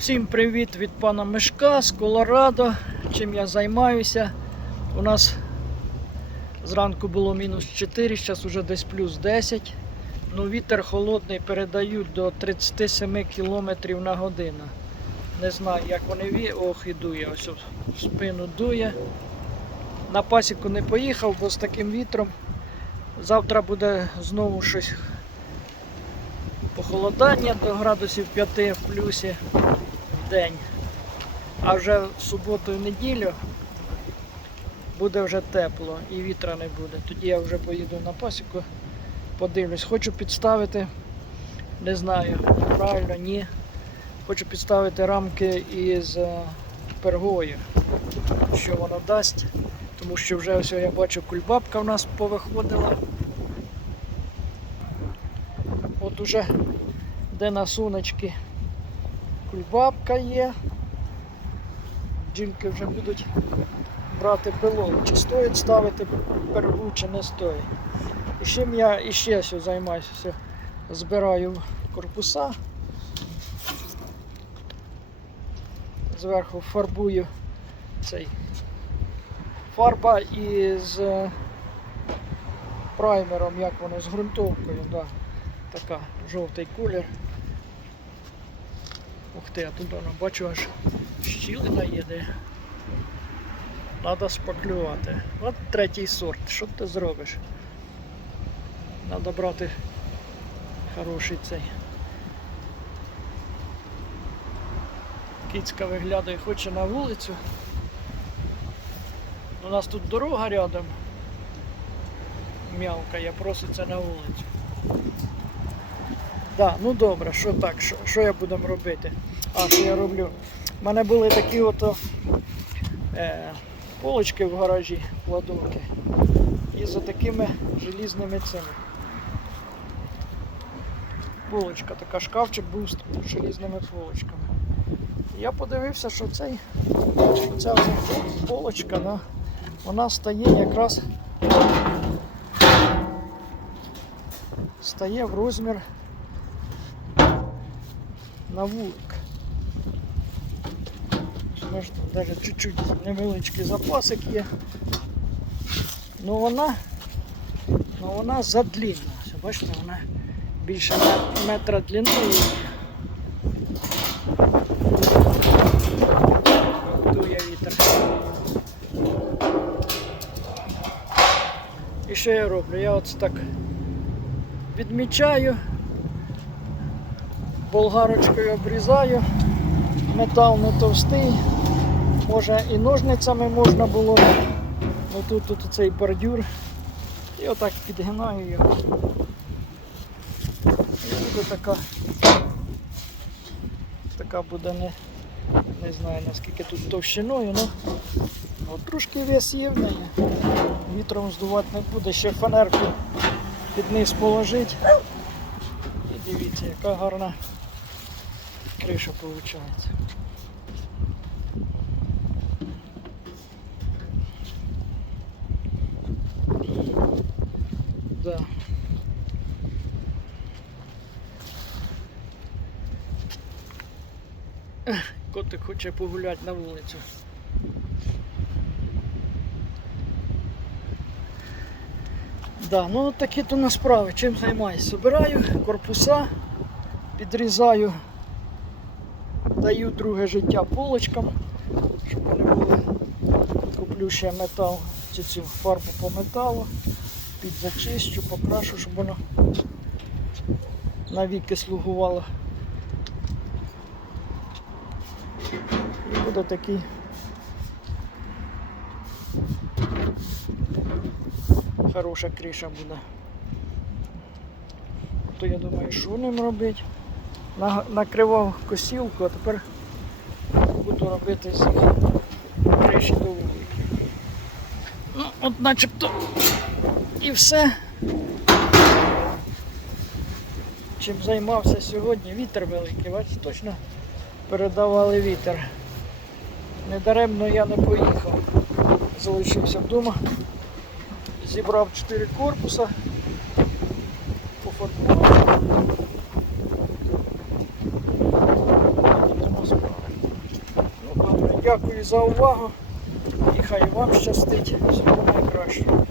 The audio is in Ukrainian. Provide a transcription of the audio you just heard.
Всім привіт від пана Мишка з Колорадо. Чим я займаюся? У нас зранку було мінус 4, зараз вже десь плюс 10. Ну, вітер холодний передають до 37 км на годину. Не знаю, як вони ві... Ох, і дує, ось в спину дує. На пасіку не поїхав, бо з таким вітром. Завтра буде знову щось похолодання до градусів 5 в плюсі день. А вже в суботу і неділю буде вже тепло і вітра не буде. Тоді я вже поїду на пасіку, подивлюсь. Хочу підставити, не знаю, правильно, ні. Хочу підставити рамки із е, пергою, що воно дасть. Тому що вже ось я бачу кульбабка в нас повиходила. От уже де на сонечки кульбабка є. Бджілки вже будуть брати пилок. Чи стоїть ставити пергу, чи не стоїть. І чим я іще займаюся, збираю корпуса. Зверху фарбую цей фарба із праймером, як воно, з ґрунтовкою, да. така жовтий колір. Ух ти, а тут воно бачу аж щілина є де. Треба шпаклювати. От третій сорт. Що ти зробиш? Треба брати хороший цей. Кицька виглядає, хоче на вулицю. У нас тут дорога рядом. М'явкає, проситься на вулицю. Да, ну добре, що так, що, що я буду робити? А, що я роблю? У мене були такі ото е, полочки в гаражі, кладовки. І за такими желізними цими. Полочка, така шкафчик був з желізними полочками. Я подивився, що цей, що ця полочка, да, вона стає якраз стає в розмір на вулик. Бачите, навіть чуть-чуть невеличкий запасик є. Ну вона, ну вона задлінна. Бачите, вона більше метра длиною. І що я роблю? Я от так відмічаю, болгарочкою обрізаю, метал не товстий, може і ножницями можна було, ну тут, цей бордюр. І отак підгинаю його. І буде така, така буде не, не знаю наскільки тут товщиною, ну от трошки вес є в неї. Вітром здувати не буде, ще фанерку під низ положить. І дивіться, яка гарна криша виходить. Да. Котик хоче погуляти на вулицю. Да, ну такі то на справи. Чим займаюся? Собираю корпуса, підрізаю, даю друге життя полочкам, щоб вони були. Куплю ще метал, чи цю фарбу по металу, підзачищу, покрашу, щоб воно навіки слугувало. І буде такий хороша криша буде. То я думаю, що ним робити. На- Накривав косілку, а тепер буду робити з них криші до вулики. Ну, от начебто і все. Чим займався сьогодні, вітер великий, бачите, точно передавали вітер. Недаремно я не поїхав. Залишився вдома зібрав 4 корпуса, пофарбував. Дякую за увагу і хай вам щастить. Всього найкращого.